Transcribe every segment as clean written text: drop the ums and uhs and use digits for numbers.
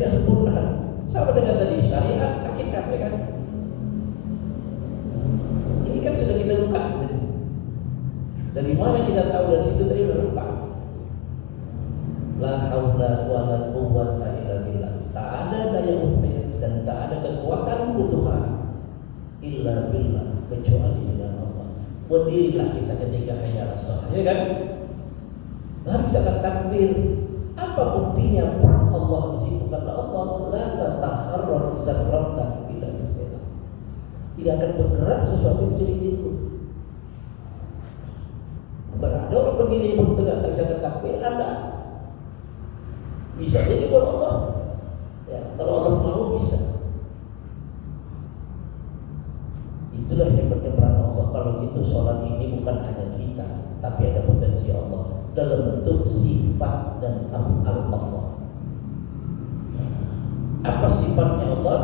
Ya sempurna. Sama dengan tadi syariat, hakikat, ya kan? Ini kan sudah kita lupa. Dari mana kita tahu? Dari situ tadi udah lupa. La haula wala quwwata illa billah. Tak ada daya upaya dan tak ada kekuatan Tuhan illa billah, kecuali dengan Allah. Berdirilah kita ketika hayya as-salah, ya kan? Habis akan takbir. Apa buktinya perang Allah di situ? Kata Allah, la tataharrar zarratan illa bismillah. Tidak akan bergerak sesuatu kecuali itu. Bukan ada orang berdiri pun tegak tak bisa takbir, ada. Bisa jadi buat Allah. Ya, kalau Allah mau bisa. Itulah hebatnya peran Allah. Kalau itu sholat ini bukan hanya kita, tapi ada potensi Allah dalam bentuk sifat dan af'al Allah. Apa sifatnya Allah?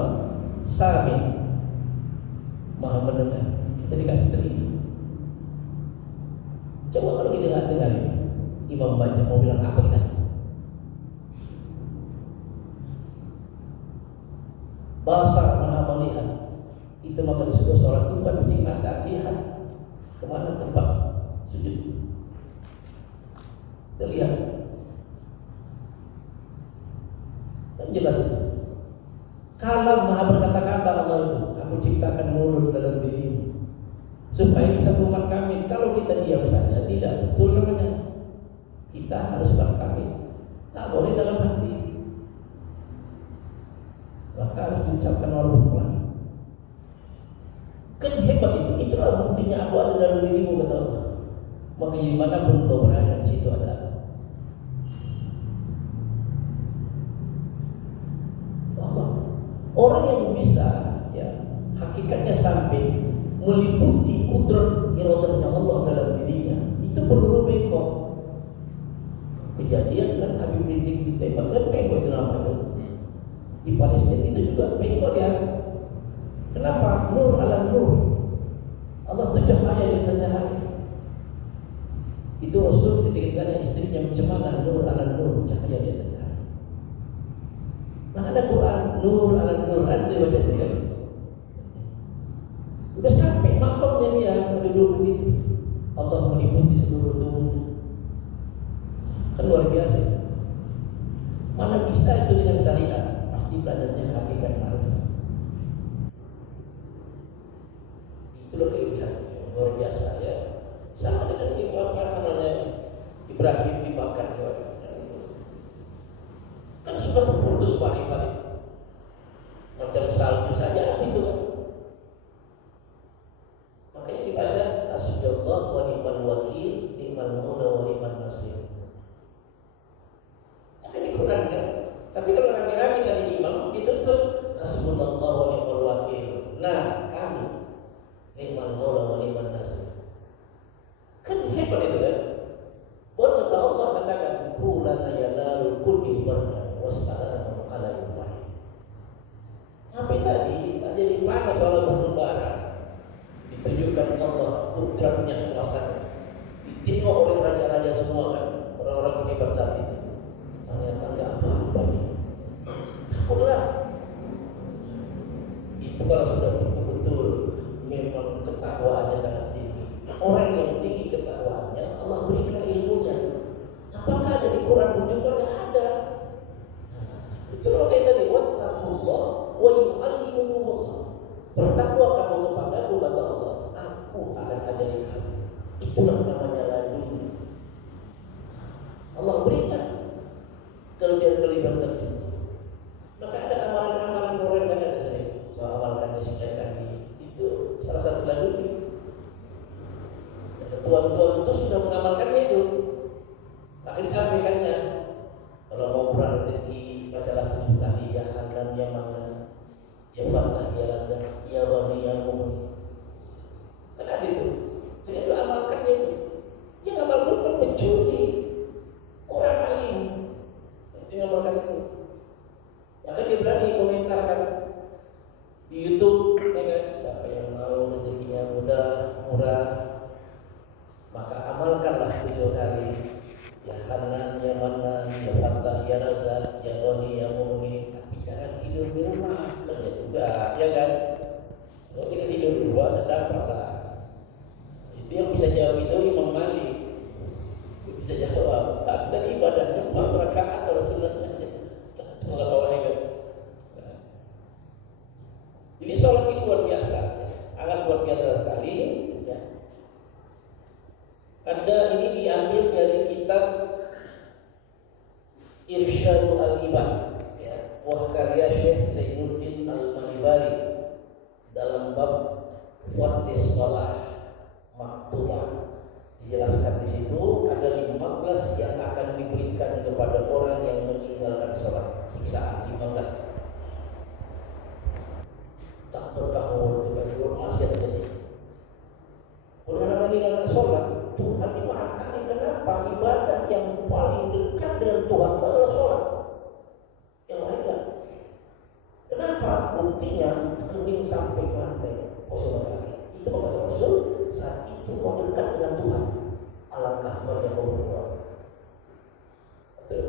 Sami, Maha mendengar. Kita dikasih telinga. Coba kalau kita nggak dengar ini, imam baca mau bilang apa kita? Basar, Maha melihat. Itu maka disebut sholat itu bukan kucing mata, lihat kemana tempat sujud. Kita lihat. Kan jelas itu. Kalam, Maha berkata-kata Allah itu. Aku ciptakan mulut dalam dirimu supaya bisa memahami. Kalau kita diam saja tidak betul namanya. Kita harus berkami. Tak boleh dalam hati. Maka harus diucapkan walaupun pelan. Kan hebat itu. Itulah buktinya aku ada dalam dirimu, kata Allah. Maka dimanapun kau berada, di situ ada Allah. Orang yang bisa, ya, hakikatnya sampai meliputi kudrat iradahnya Allah dalam dirinya, itu peluru bengkok. Kejadian kan Habib Rizik ditembak kan bengkok itu namanya. Di Palestina itu juga bengkok dia. Kenapa? Nur ala nur. Allah itu cahaya di atas cahaya. Itu Rasul ketika ditanya istrinya macam mana nur ala nur, cahaya di atas cahaya. Nah ada Quran nur ala nur, ada dia baca dia. Udah sampai makamnya dia menduduk begitu. Allah meliputi seluruh tubuhnya. Kan luar biasa. Mana bisa itu dengan syariat? Pasti belajarnya hakikat ma'rifat. Itulah kelebihan luar biasa, ya. Sama dengan namanya Ibrahim dibakar kan sudah putus pari-pari macam salju saja itu kan. Makanya dibaca hasbunallah wa ni'mal wakil, ni'mal maula wa ni'man nasir. Tapi di Quran kan. Tapi kalau rame-rame tadi imam ditutup hasbunallah wa ni'mal wakil. Nah, kami ni'mal maula wa ni'man nasir. Kan hebat itu kan. Baru kata Allah katakan qulana yanalu kulli bardan wassalamu ala ibrahim. Sampai tadi tak jadi panas walaupun membara. Ditunjukkan Allah kudratnya, kuasanya. Ditengok oleh raja-raja semua kan, orang-orang hebat saat itu. Ternyata enggak apa-apa. Takutlah. Itu kalau sudah betul-betul memang ketakwaannya sangat tinggi. Orang yang tinggi ketakwaannya, Allah berikan ilmunya. Apakah ada di Quran rujukannya? Ada. Itu loh kayak tadi, wattaqullah wa yu'allimukumullah. Bertakwa kamu kepadaku, kata Allah, aku akan ajari kamu. Itulah namanya laduni. Allah berikan kelebihan-kelebihan tertentu. Maka ada amalan-amalan orang kan ada sering. So amalkan sekian kali. Itu salah satu laduni. Tuan-tuan itu sudah mengamalkannya itu. Maka disampaikannya. Kalau mau berazeki, bacalah 7 kali ya Alam ya Mangan, ya Fatah ya Razak, ya Ghani ya Mu'min. Kan ada itu. Jadi itu amalkannya itu. Yang amal itu kan pencuri, orang alim. Itu yang amalkan itu. Ya kan dia berani komentar kan di YouTube, ya kan? Siapa yang mau rezekinya mudah, murah, maka amalkanlah 7 kali. Ya Hanan, ya Manan, ya Fatah, ya Razak, ya Ghani, ya Mu'min. Tapi bisa jawab itu Imam Malik. Bisa jawab. Tak tadi ibadahnya 4 rakaat atau sunnahnya. Jadi sholat itu luar biasa, sangat luar biasa sekali. Ya. Ada ini diambil dari kitab Irsyadul Al-Ibad, ya, buah karya Syekh Zainuddin Al-Malibari dalam bab Fardis Shalah Maktubah. Dijelaskan di situ ada 15 yang akan diberikan kepada orang yang meninggalkan sholat, siksaan 15. Tak berkahul juga masih ada jadi. Orang meninggalkan sholat, Tuhan dimarahi. Kenapa? Ibadah yang paling dekat dengan Tuhan itu adalah sholat. Yang lain enggak. Kenapa? Buktinya kering sampai ke lantai. Itu kata Rasul, saat itu mau dekat dengan Tuhan. Alangkah banyak berdoa. Betul.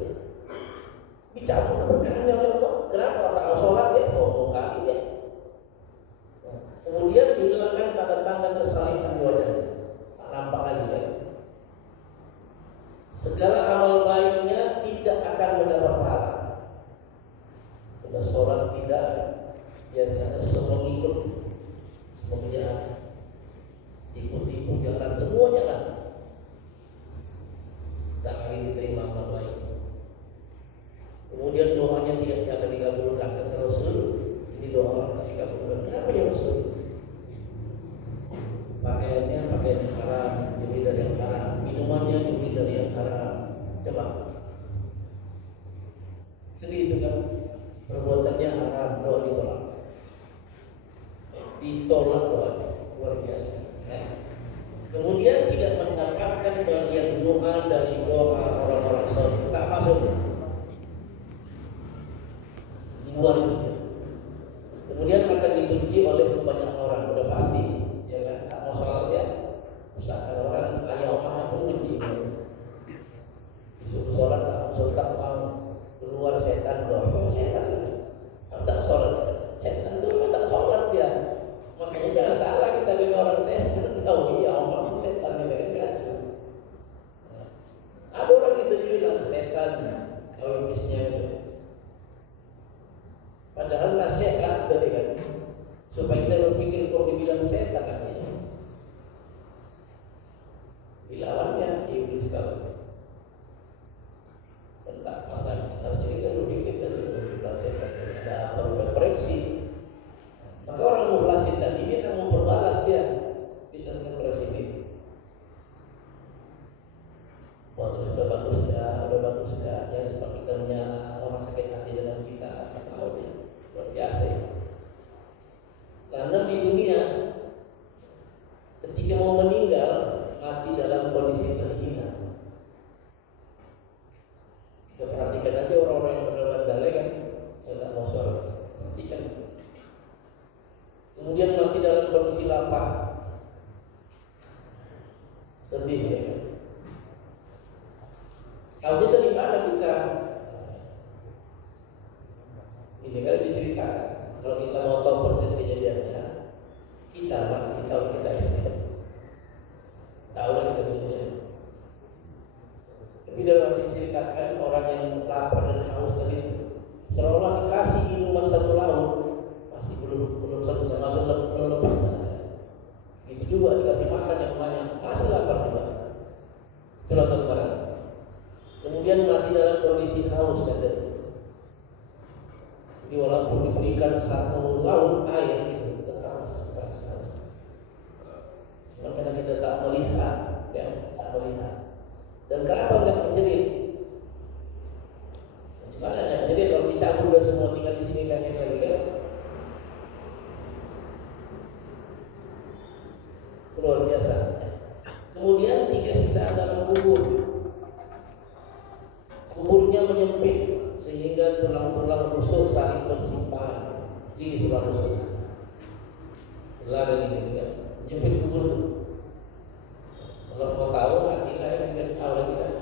Bicara keberkahan yang Allah. Kenapa? Tak sholat dia sombong kali dia. Kemudian dihilangkan tanda-tanda kesalehan di wajahnya. Tak nampak lagi kan? Segala amal baiknya tidak akan mendapat pahala. Sudah sholat tidak, biasanya semua ikut, semua jalan, tipu-tipu jalan, semua jalan. Tak lagi diterima amal baik. Kemudian doanya tidak akan dikabulkan. Kata Rasul, ini doa orang tak dikabulkan. Kenapa ya Rasul? Pakaiannya pakaian yang haram, dibeli dari yang haram. Minumannya dibeli dari yang haram. Coba sedih itu kan, perbuatannya haram, doa ditolak. Ditolak doa, luar biasa. Kemudian tidak mendapatkan bagian doa dari doa orang-orang saleh, tak masuk di luar itu ya. Kemudian akan dibenci oleh banyak orang, udah pasti. Sholat ya, usahakan orang ayah orang pun benci. Disuruh sholat tak mau, keluar setan doang, setan tak sholat, setan itu tak sholat dia. Makanya jangan salah kita dengan orang setan. Tahu ya orang setan kita kan kacau. Ada orang itu dibilang setan, kalau bisnya itu. Padahal nasihat dari kan, supaya kita berpikir kok dibilang setan kan. Dilawannya iblis kalau entah pas lagi seharusnya kita berpikir dan bilang setan ada apa koreksi. Maka orang mukhlasin tadi dia akan memperbalas dia bisa koreksi ini. Waktu sudah bagus sudah jangan seperti kita menyala orang sakit hati dengan kita. Tahu dia luar biasa ya. Karena di dunia ketika mau meninggal mati dalam kondisi terhina. Kita perhatikan aja orang-orang yang berdebat dalai kan, yang tak mau sholat. Perhatikan. Kemudian mati dalam kondisi lapar, sedih ya kan. Kalau kita di mana kita? Ini kan diceritakan. Kalau kita mau tahu persis kejadiannya, kita ini. Tahu lah kita punya. Tapi dalam diceritakan orang yang lapar dan haus tadi, seolah dikasih minuman satu laut, masih belum selesai, masih belum lepas tangan. Itu juga dikasih makan yang banyak, masih lapar juga. Itulah gambaran. Kemudian mati dalam kondisi haus saja. Jadi walaupun diberikan satu laut air, itu tetap masih haus. Karena kita tak melihat, ya, tak melihat. Dan kenapa enggak menjerit? Gimana enggak menjerit kalau dicabut udah semua tinggal di sini lagi kan? Luar biasa. Kemudian 3 sisa dalam kubur. Kuburnya menyempit sehingga tulang-tulang rusuk saling bersimpan di sebelah rusuk. Lari gitu kan? Menyempit kubur itu. Kalau mau tahu mati lah yang tahu lagi kan.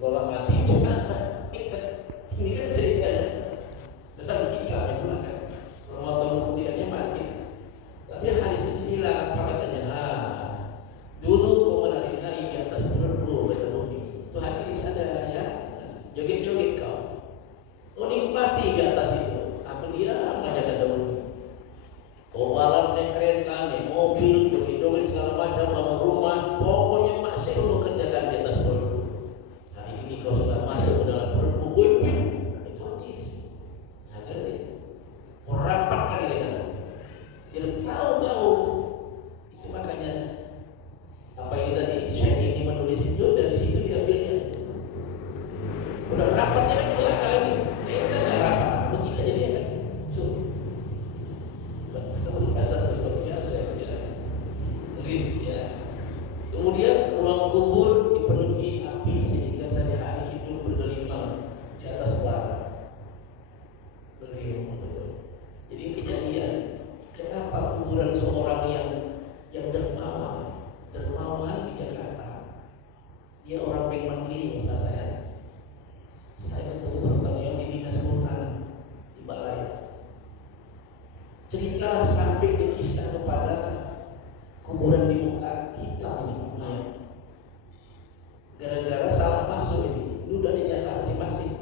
Kalau mati cuma ini kan ceritanya tentang kita itu kan. Kalau mau tahu buktiannya mati. Tapi hadis itu bilang apa katanya? Cerita sampai ke kisah kepada kuburan di muka hitam ini mayat. Gara-gara salah masuk ini, lu udah dijatah masing-masing.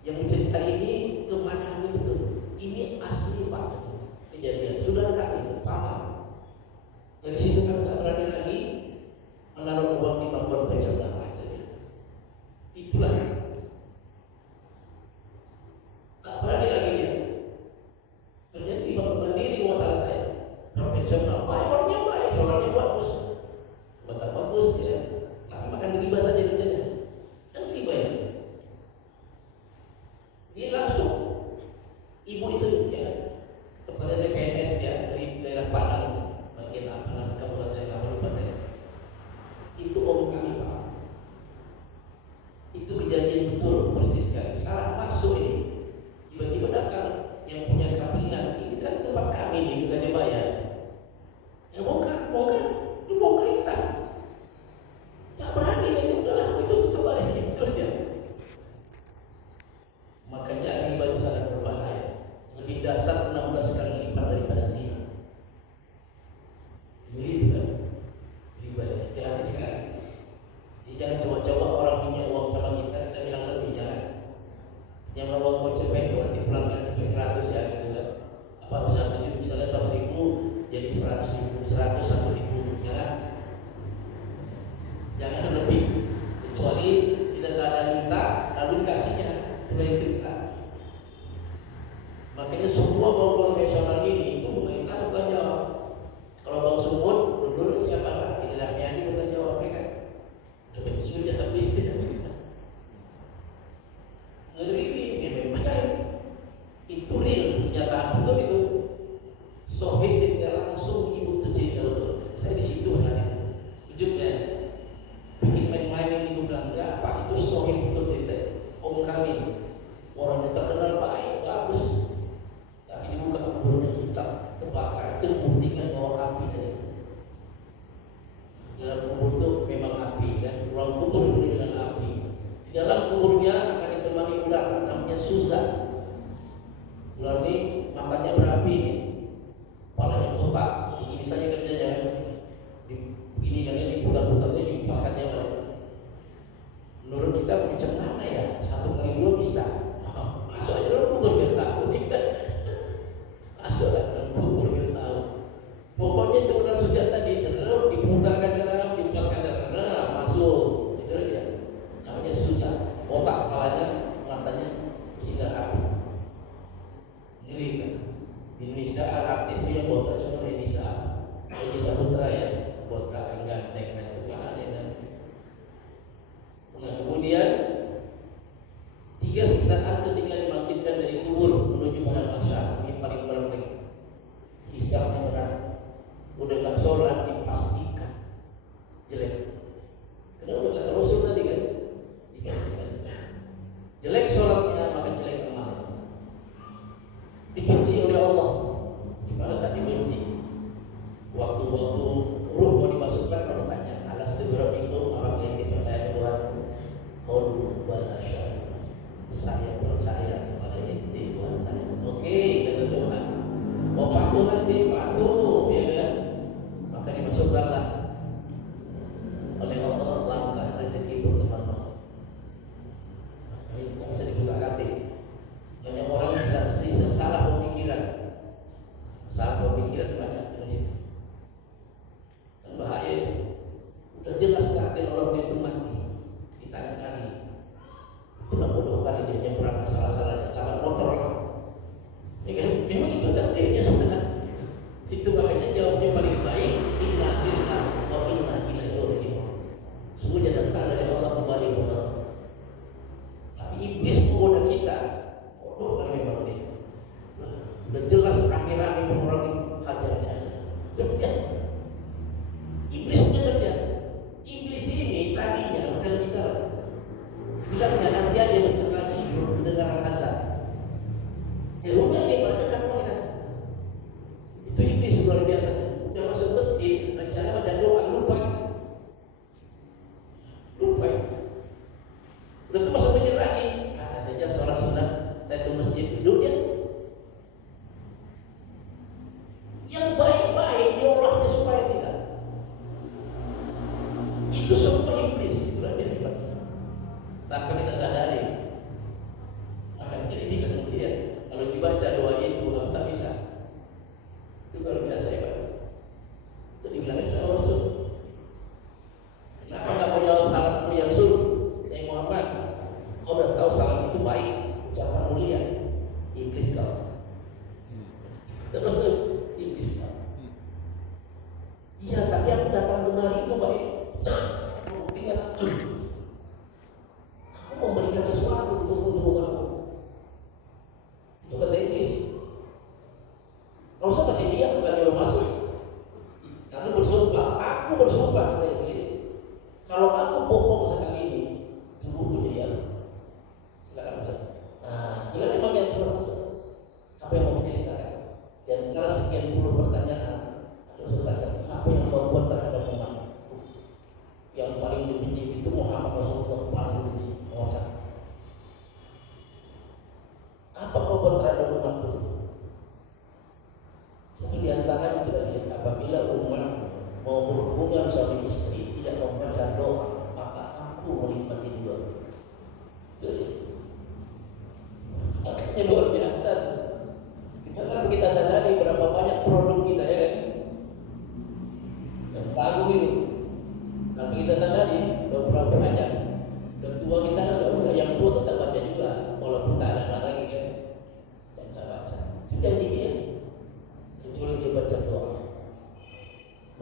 Yang bercerita ini kemana ini betul? Ini asli Pak kejadian. Sudah kami paham. Dari situ kan tak berani lagi menaruh uang di bank konvensional. Itulah. Tak berani lagi dia. Ternyata di bank mandiri masalah saya. Konvensional, bayarnya baik, soalnya bagus. Betul bagus ya. Tapi makan riba saja kerjanya. Kan riba ya. Ini langsung ibu itu ya kepada DPNS ya dari daerah Padang bagian apa kabupaten lupa saya. Itu om kami Pak. Itu kejadian betul persis sekali. Salah masuk ini. Tiba-tiba datang yang punya kambingan. Ini kan tempat kami ini bukan dibayar. Ya bongkar kita. Tak berani lagi udahlah itu tutup balik itu dia. Makanya riba itu sangat berbahaya. Lebih dasar 16 kali lipat daripada zina. Jadi itu kan riba. Hati-hati sekali. Jadi jangan coba-coba orang punya uang sama kita bilang lebih jangan. Yang uang kocek itu nanti pulangkan sampai 100 ya gitu kan. Apa misalnya 100.000 jadi 100.000, 101.000 jangan lebih. Kecuali kita tak ada minta lalu dikasihnya. Itu lain cerita. Makanya semua bank konvensional ini itu kita bukan jawab. Kalau bank sumut dulu siapa lah? Ini Damiani bukan jawab kan? Dapat sudah tapi tidak. Ngeri ini memang itu real kenyataan betul itu. Sohib cerita langsung ibu itu cerita betul. Saya di situ hari jujur saya bikin main-main ini bilang enggak Pak itu sohib betul cerita. Om kami orangnya terkenal baik bagus. Tapi dibuka kuburnya hitam terbakar itu membuktikan bahwa api tadi. Dalam kubur itu memang api kan. Ruang kubur penuh dengan api. Di dalam kuburnya akan ditemani ular namanya Suzan. Ular ini matanya berapi, kepalanya kotak. Ini saja kerjanya. Begini kan ini putar-putarnya dipaskannya balik. Menurut kita macam mana ya? 1 kali 2 bisa. Masuk aja dalam kubur biar tahu nih kan. Masuk dalam kubur biar tahu. Pokoknya itu udah sejak tadi terus diputarkan dalam, dipaskan dalam, masuk. Itu dia. Namanya Suzan. Otak kepalanya, matanya sinar api. Ngeri kan? Di Indonesia artis itu yang botak cuma Elisa Putra ya, botak yang ganteng dan itu kan ada dan. Nah kemudian 3 siksaan ketika dibangkitkan dari kubur menuju padang mahsyar. Ini paling berat lagi. Hisabnya berat. Udah gak sholat dipastikan jelek. Karena udah kata Rasul tadi kan, dipastikan jelek sholatnya maka jelek amalnya. Dibenci oleh Allah. Gimana tak dibenci? Waktu-waktu ruh mau dimasukkan kalau tanya alas beberapa minggu orang yang dipercaya Tuhan qaul wa asyhadu saya percaya kepada inti Tuhan saya. Oke, kata Tuhan. Mau patuh nanti patuh, ya kan? Maka dimasukkanlah oleh Allah langkah rezeki berteman-teman. Ini kita bisa dibuka hati. Banyak orang bisa salah pemikiran. Salah pemikiran banyak di situ. Dan bahaya itu. Udah jelas takdir Allah itu mati. Ditanya lagi. Itulah bodoh kali dia nyebrang salah-salahnya jalan motor lah. Ya kan? Memang itu takdirnya sebenarnya. Itu makanya jawabnya paling baik. Inna lillahi wa inna ilaihi raji'un. Semuanya datang dari Allah kembali kepada Allah. Tapi iblis menggoda kita. Bodoh kan memang dia. Udah jelas rame-rame orang hajarnya. Kemudian iblis punya kerja. Iblis ini tadinya kalau kita bilangnya nanti aja bentar lagi mendengar azan. Ya udah nih pada dekat kita. Itu iblis luar biasa. Udah masuk masjid, rencana baca doa lupa. Udah tuh masuk masjid lagi. Katanya sholat sunat, itu masjid duduk ya. sekian puluh pertanyaan. Ada Ustaz, apa yang kau buat terhadap umat? Yang paling dibenci itu Muhammad Rasulullah, paling dibenci. Apa kau buat terhadap umatku? Satu di antara itu tadi, apabila umat mau berhubungan suami istri tidak membaca doa, maka aku menikmati dua. Jadi, akhirnya luar biasa. Kita sadari berapa banyak produk kita ya kan? Yang bagus itu. Tapi kita sadari berapa banyak. Dan tua kita udah yang tua tetap baca juga, walaupun tak ada lagi kan. Dan tak baca. Itu janji dia. Kecuali dia baca doa.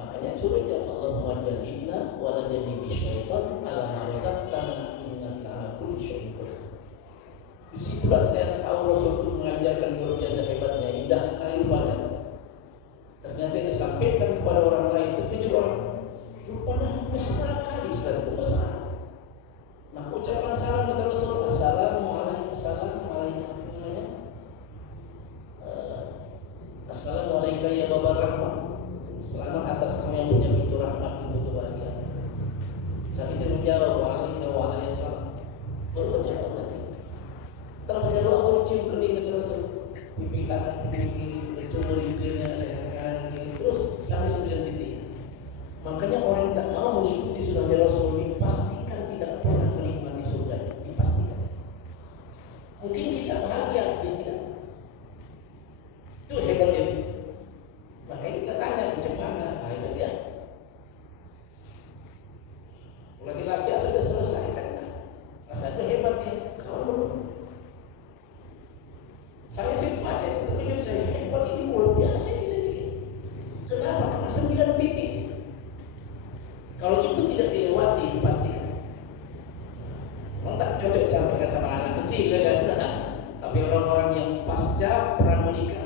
Makanya suruh dia Allahumma jannibna wa la jannibi syaitan ala ma razaqtana innaka ala kulli syai'in qadir. Disitulah saya tahu Rasul itu mengajarkan luar biasa hebatnya, indah kehidupannya. Ternyata disampaikan kepada orang lain, terkejut orang. Rupanya mesra kali Islam itu mesra. Nah, ucapan salam kepada Rasul, Assalamualaikum, Assalamualaikum ya Bapak Rahmat. Selamat atas kamu yang punya pintu rahmat, pintu kebahagiaan. Sang istri menjawab, Waalaikumsalam. Baru baca doa tadi. Setelah baca doa baru cium kening ke Rasul. Pipi kanan, pipi kiri, bercumur hidungnya, leher kanan, kiri, terus sampai 9 titik. Makanya orang yang tak mau mengikuti sunnah Rasul dipastikan tidak pernah menikmati surga. Dipastikan. Mungkin kita bahagia, dia tidak. Itu hebatnya. Makanya kita tanya macam mana? Nah, itu dia. Laki-laki sudah selesai kan? Rasanya hebatnya. Kalau belum, saya sih baca itu terkejut saya, hebat ini luar biasa ini saya pikir. Kenapa? Karena 9 titik. Kalau itu tidak dilewati, dipastikan. Memang tak cocok disampaikan sama anak kecil kan? Tapi orang-orang yang pasca pranikah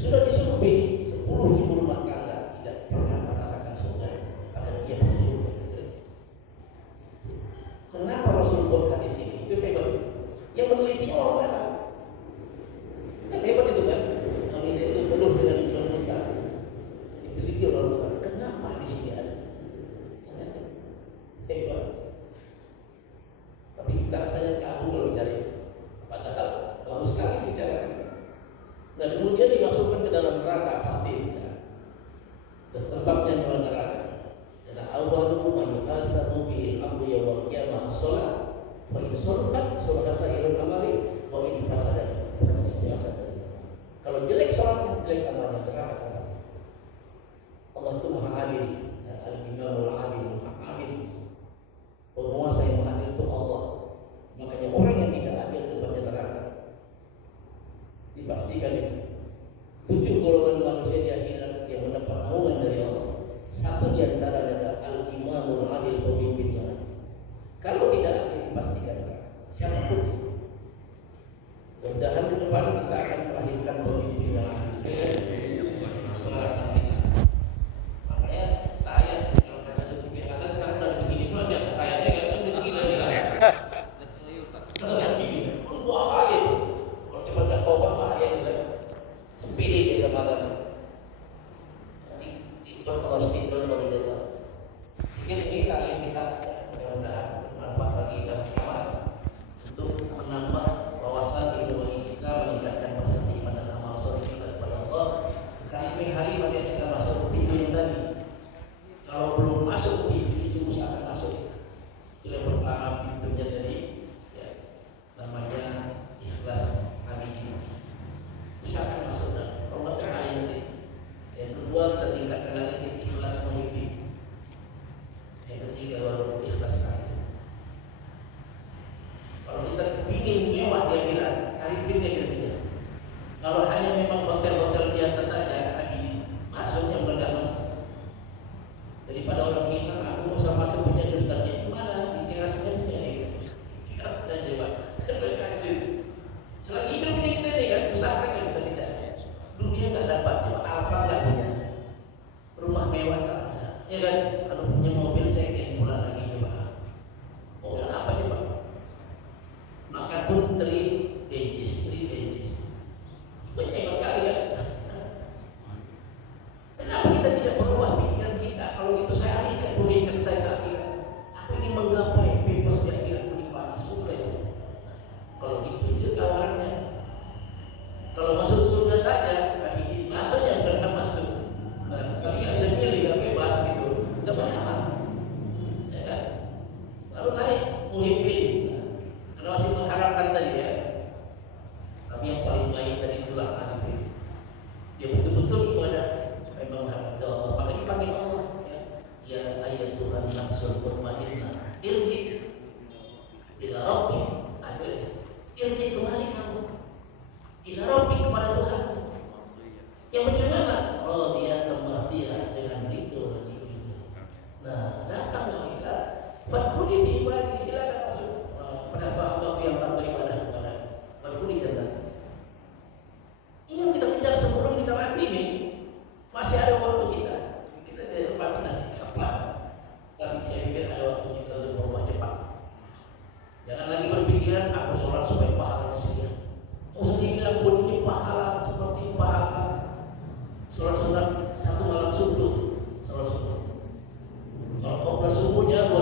sudah disurvei 10.000 rumah tangga tidak pernah merasakan surga, padahal dia punya surga. Kenapa Rasul buat hadis ini? Itu hebat. Yang menelitinya orang Arab. Kan hebat itu kan? Ini itu penuh dengan kebenaran. Diteliti orang Arab. Kenapa di sini ada? Hebat. Tapi kita rasanya kabur kalau bicara itu. Padahal kamu sekali bicara. Dan kemudian dimasukkan ke dalam neraka pasti. Dan tempatnya di neraka. Dan awalu man yuhasabu bihi al-abdu yawmal qiyamah as-shalah. Wa in sholahat sholaha sa'irul amali wa in fasadat fasadat. Kalau jelek sholatnya, jelek amalnya, neraka. Allah itu Maha Adil. Al-Imamul Adil, Maha Adil. Penguasa yang Maha Adil itu Allah. Makanya orang yang tidak adil tempatnya neraka. Dipastikan itu 7 golongan manusia di akhirat yang mendapat naungan dari Allah. Satu di antara adalah Al-Imamul Adil, pemimpinnya. Kalau tidak adil dipastikan siapapun. Mudah-mudahan ke depan kita akan melahirkan pemimpin yang adil. Makanya saya kalau kata Zulkifli Hasan sekarang udah begini pula dia kayaknya kan udah gila dia. Bahaya itu. Kalau cepat tak tobat bahaya juga. Sepilih dia sama kan. Nanti kalau istiqlal baru dia tahu. Ini kali kita mudah-mudahan bermanfaat bagi kita semua untuk menambah wawasan ilmu bagi kita, meningkatkan prestasi iman dan amal soleh kita kepada Allah. Kali ini hari mari kita masuk pintu yang tadi. Kalau belum masuk pintu itu usahakan masuk. Itu yang pertama pintunya tadi, ya, namanya ikhlas hari ini. Usahakan masuk dan rombakkan hari ini. Yang kedua kita tingkatkan lagi ikhlas memimpin. Yang ketiga baru ikhlas hari. Kalau kita ingin mewah di akhirat, hari ini kira-kira. Kalau hanya memang hotel-hotel biasa saja, tadi masuknya meledak masuk. Daripada orang bilang aku usah masuk punya ustaznya itu mana di terasnya punya ini. Teras dan jawab. Terkejut. Selagi hidupnya kita ini kan usahakan kita tidak. Dunia tak dapat, apa nggak punya. Rumah mewah tak ada. Ya kan? Kalau punya mobil second pulang lagi coba. Oh, apa coba? Maka pun 3 pages. Banyak kali ya. katakan tadi ya. Tapi yang paling baik tadi itulah arifin. Dia betul-betul ibadah memang hamba Allah. Maka dipanggil Allah ya. Ya ayat Tuhan nafsul mutmainnah. Irji ila rabbik. Irji kembali kamu. Ila rabbik kepada Tuhan. Yang macam mana? Oh dia kemerdian dengan itu. Nah datang kita. Fadkhuli fi ibadi, silakan masuk pada hamba-hamba yang tak beribadah kepada. Fadkhuli jannah. Ini yang kita kejar sebelum kita mati nih. Masih ada waktu kita. Kita tidak dapat nanti kapan. Tapi saya pikir ada waktu kita untuk berubah cepat. Jangan lagi berpikiran aku sholat supaya pahalanya sekian. Usah dibilang pun ini pahala seperti pahala sholat sunat satu malam suntuk. Sholat sunat. Kalau subuhnya